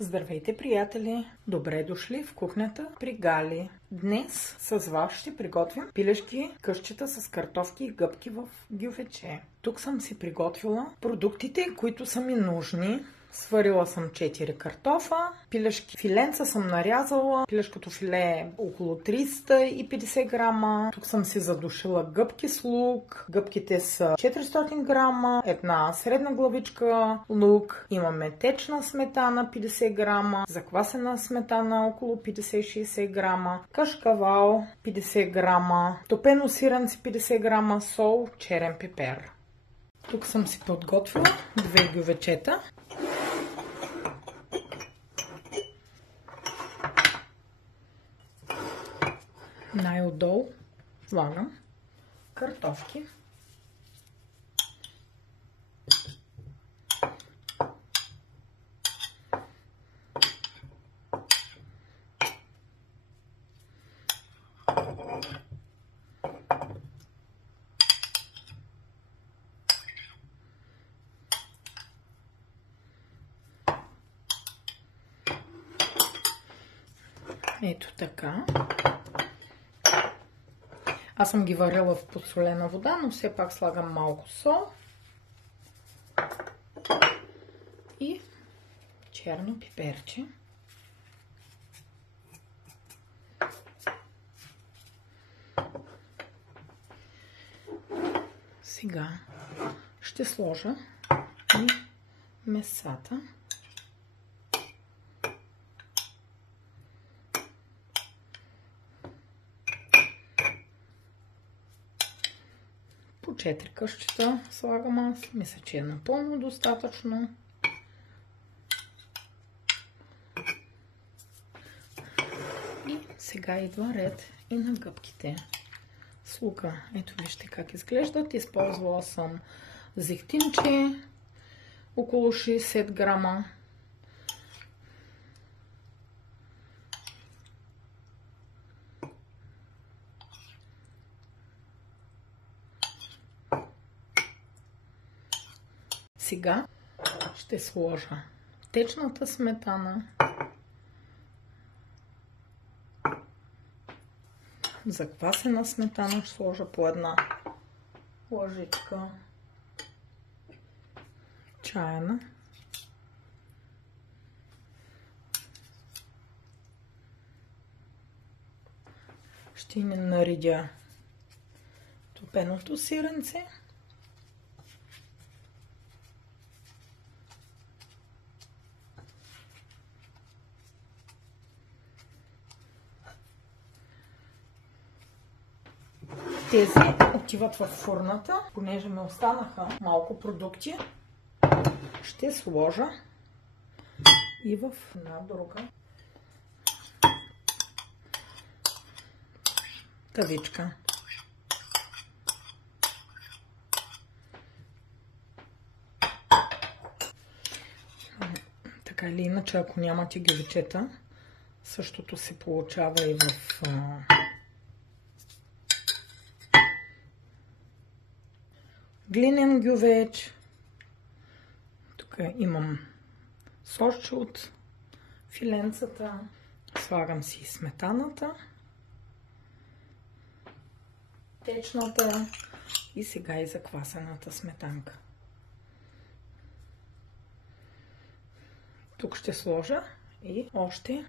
Здравейте, приятели! Добре дошли в кухнята при Гали. Днес с вас ще приготвим пилешки късчета с картофки и гъбки в гювече. Тук съм си приготвила продуктите, които са ми нужни. Сварила съм 4 картофа, пилешки филенца съм нарязала, пилешкото филе е около 350 грама. Тук съм си задушила гъбки с лук, гъбките са 400 грама, една средна главичка лук, имаме течна сметана 50 грама, заквасена сметана около 50-60 грама, кашкавал 50 грама, топено сиренце 50 грама, сол, черен пипер. Тук съм си подготвила 2 гювечета. Най-отдолу слагам картофки. Ето така. Аз съм ги варила в подсолена вода, но все пак слагам малко сол и черно пиперче. Сега ще сложа и месата. По 4 къщета слагам аз. Мисля, че е напълно достатъчно. И сега идва ред и на гъбките с лука. Ето вижте как изглеждат. Използвала съм зехтинче, около 60 грама. Сега ще сложа течната сметана, заквасена сметана ще сложа по една лъжичка чайна. Ще не наредя топеното сиренце. Тези отиват в фурната, понеже ми останаха малко продукти. Ще сложа и в една друга тавичка. Така или иначе, ако нямате гювечета, същото се получава и в глинен гювеч. Тук имам сосче от филенцата. Слагам си сметаната, течната и сега и заквасената сметанка. Тук ще сложа и още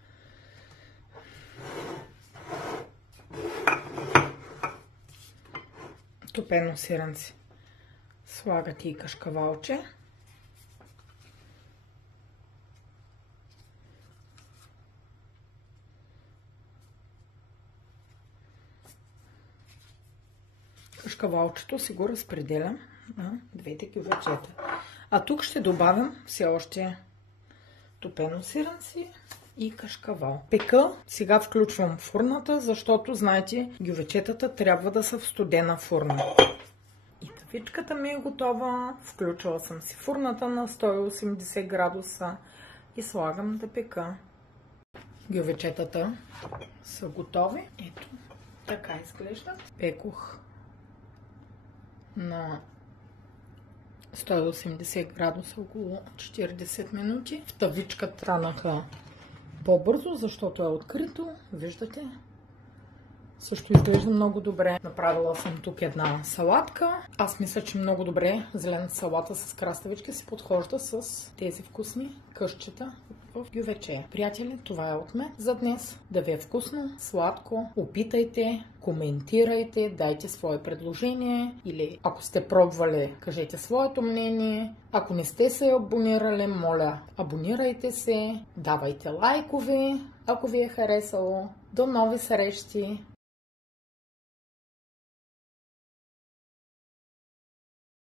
топено сиренце. Слагате и кашкавалче. Кашкавалчето си го разпределям на двете гювечета. А тук ще добавям все още топено сиренце и кашкавал. Пека сега включвам фурната, защото знаете, гювечетата трябва да са в студена фурна. Тавичката ми е готова. Включила съм си фурната на 180 градуса и слагам да пека. Гювечетата са готови. Ето, така изглеждат. Пекох на 180 градуса около 40 минути. В тавичката станаха по-бързо, защото е открито. Виждате? Също изглежда много добре. Направила съм тук една салатка. Аз мисля, че много добре зелената салата с краставички се подхожда с тези вкусни къщчета в гювече. Приятели, това е от мен за днес. Да ви е вкусно, сладко. Опитайте, коментирайте, дайте свое предложение или ако сте пробвали, кажете своето мнение. Ако не сте се абонирали, моля, абонирайте се, давайте лайкове, ако ви е харесало. До нови срещи!